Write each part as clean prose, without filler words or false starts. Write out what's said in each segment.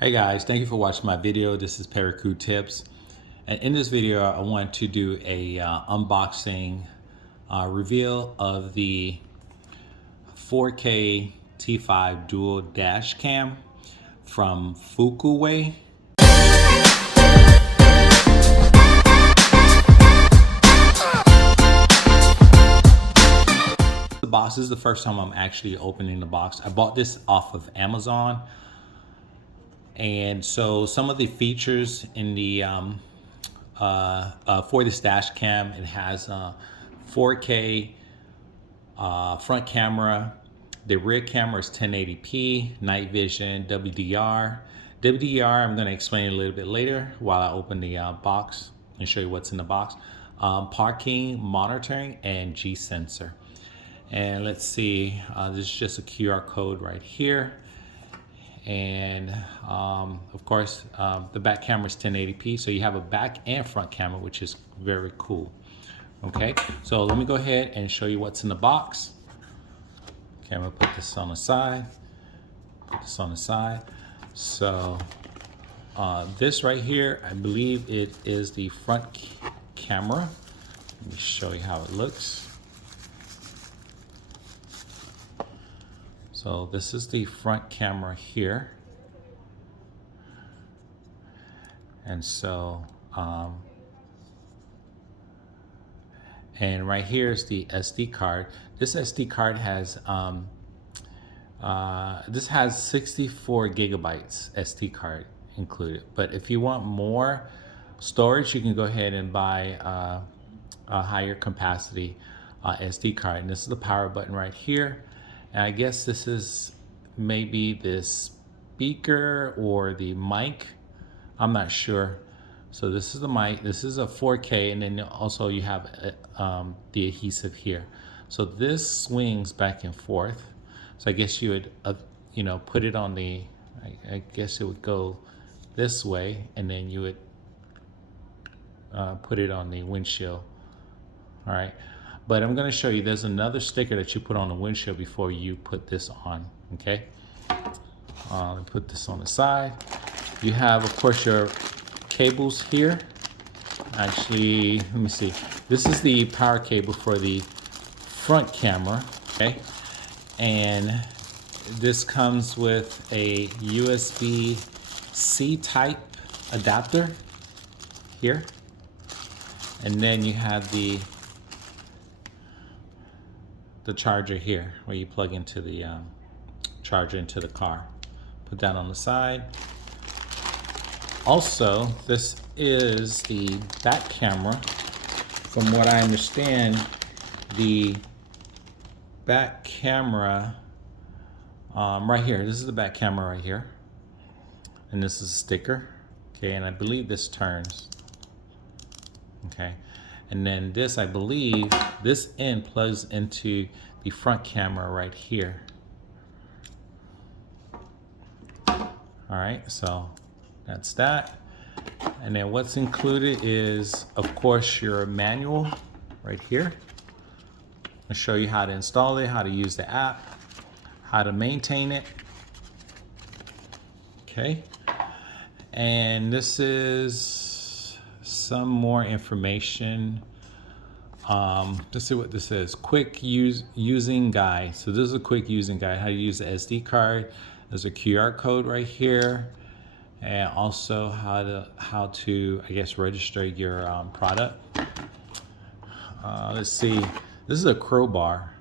Hey guys, thank you for watching my video. This is Periku Tips. And in this video, I want to do a unboxing reveal of the 4K T5 dual dash cam from Focuway. The box, this is the first time I'm actually opening the box. I bought this off of Amazon. And so some of the features in the for this dash cam, it has 4K front camera. The rear camera is 1080p, night vision, WDR. WDR, I'm going to explain a little bit later while I open the box and show you what's in the box. Parking monitoring and G sensor. And let's see, this is just a QR code right here. And of course, the back camera is 1080p, so you have a back and front camera, which is very cool. Okay, so let me go ahead and show you what's in the box. Okay, I'm gonna put this on the side. Put this on the side. So this right here, I believe it is the front camera. Let me show you how it looks. So this is the front camera here. And so, and right here is the SD card. This SD card has, this has 64 gigabytes SD card included. But if you want more storage, you can go ahead and buy a higher capacity SD card. And this is the power button right here. And I guess this is maybe the speaker or the mic. I'm not sure. So this is the mic. This is a 4K, and then also you have the adhesive here. So this swings back and forth. So I guess you would, put it on the. I guess it would go this way, and then you would put it on the windshield. All right. But I'm going to show you, there's another sticker that you put on the windshield before you put this on, okay? Let me put this on the side. You have, of course, your cables here. Actually, let me see. This is the power cable for the front camera, okay? And this comes with a USB-C type adapter here. And then you have the charger here where you plug into the charger into the car. Put that on the side. Also, this is the back camera. From what I understand, the back camera right here, this is the back camera right here, and this is a sticker, okay, and I believe this turns, okay. And then this, I believe, this end plugs into the front camera right here. All right, so that's that. And then what's included is, of course, your manual right here. I'll show you how to install it, how to use the app, how to maintain it. Okay. And this is some more information. Let's see what this is. Quick using guide. So this is a quick using guide, how to use the SD card. There's a QR code right here, and also how to I guess register your product. Let's see. This is a crowbar.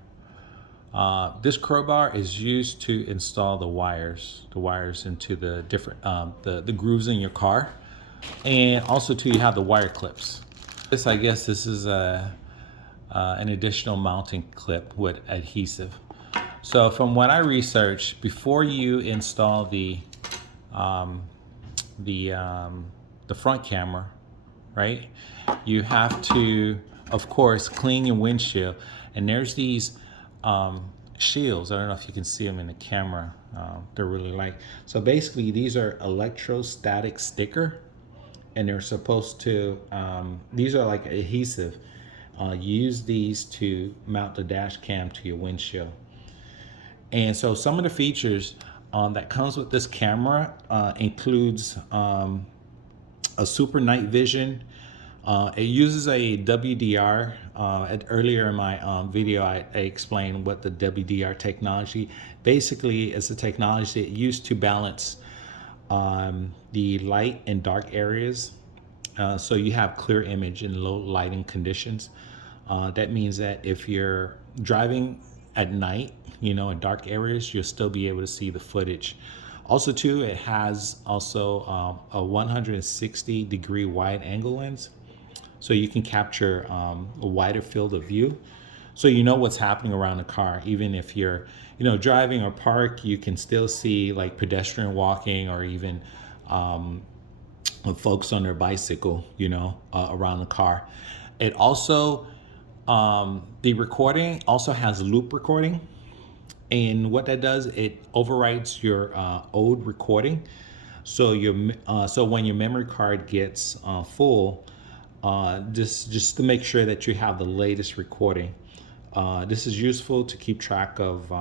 This crowbar is used to install the wires into the different the grooves in your car. And also too, you have the wire clips. I guess this is an additional mounting clip with adhesive. So from what I researched, before you install the front camera, right, you have to, of course, clean your windshield. And there's these shields. I don't know if you can see them in the camera. They're really light. So basically, these are electrostatic sticker. And they're supposed to, these are like adhesive. Use these to mount the dash cam to your windshield. And so some of the features that comes with this camera includes a super night vision. It uses a WDR. Earlier in my video, I explained what the WDR technology basically is. The technology that used to balance the light and dark areas, so you have clear image in low lighting conditions. That means that if you're driving at night, in dark areas, you'll still be able to see the footage. Also, too, it has also a 160-degree wide angle lens, so you can capture a wider field of view. So you know what's happening around the car. Even if you're, driving or park, you can still see like pedestrian walking or even folks on their bicycle, around the car. It also, the recording also has loop recording. And what that does, it overwrites your old recording. So so when your memory card gets full, just to make sure that you have the latest recording. This is useful to keep track of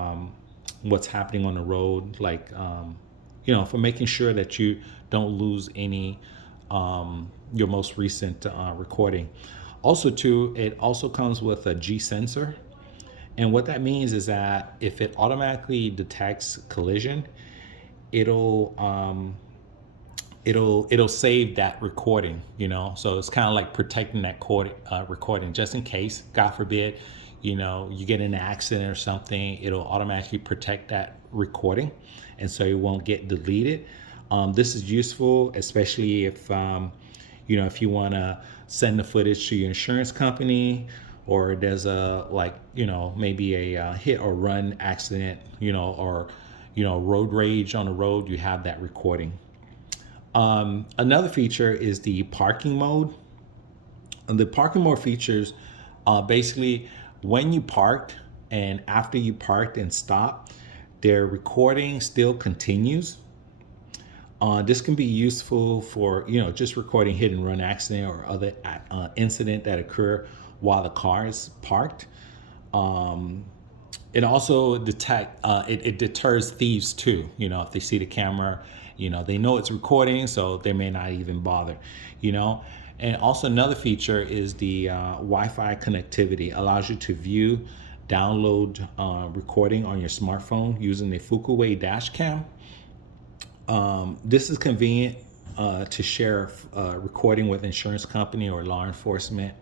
what's happening on the road, like for making sure that you don't lose any your most recent recording. Also, too, it also comes with a G sensor. And what that means is that if it automatically detects collision, it'll save that recording, So it's kind of like protecting that recording, just in case, God forbid, you get in an accident or something. It'll automatically protect that recording, and so it won't get deleted. This is useful, especially if if you want to send the footage to your insurance company, or there's maybe a hit or run accident, or road rage on the road. You have that recording. Another feature is the parking mode. And the parking mode features basically when you parked and after you parked and stopped, their recording still continues. This can be useful for just recording hit and run accident or other incident that occur while the car is parked. It also it deters thieves too. If they see the camera, they know it's recording, so they may not even bother. And also another feature is the Wi-Fi connectivity. Allows you to view, download recording on your smartphone using the Focuway dash cam. This is convenient to share recording with insurance company or law enforcement.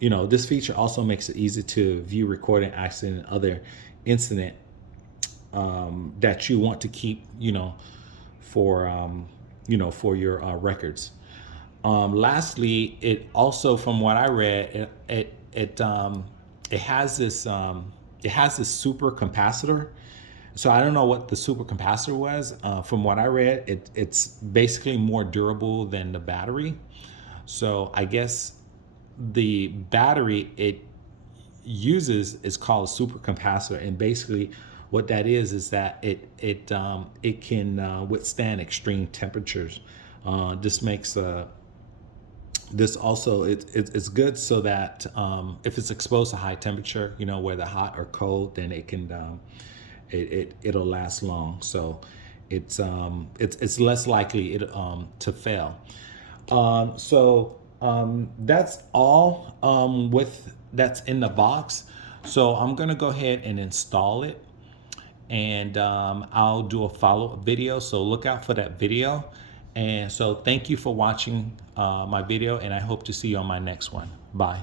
This feature also makes it easy to view recording accident and other incident that you want to keep, for your records. Lastly, it also, from what I read, it has this super capacitor. So I don't know what the super capacitor was. From what I read, it's basically more durable than the battery. So I guess the battery it uses is called a super capacitor, and basically what that is that it can withstand extreme temperatures. This makes this also it's good so that if it's exposed to high temperature, whether hot or cold, then it can it'll last long. So it's less likely to fail. That's all that's in the box. So I'm gonna go ahead and install it, and I'll do a follow-up video. So look out for that video. And so thank you for watching my video, and I hope to see you on my next one. Bye.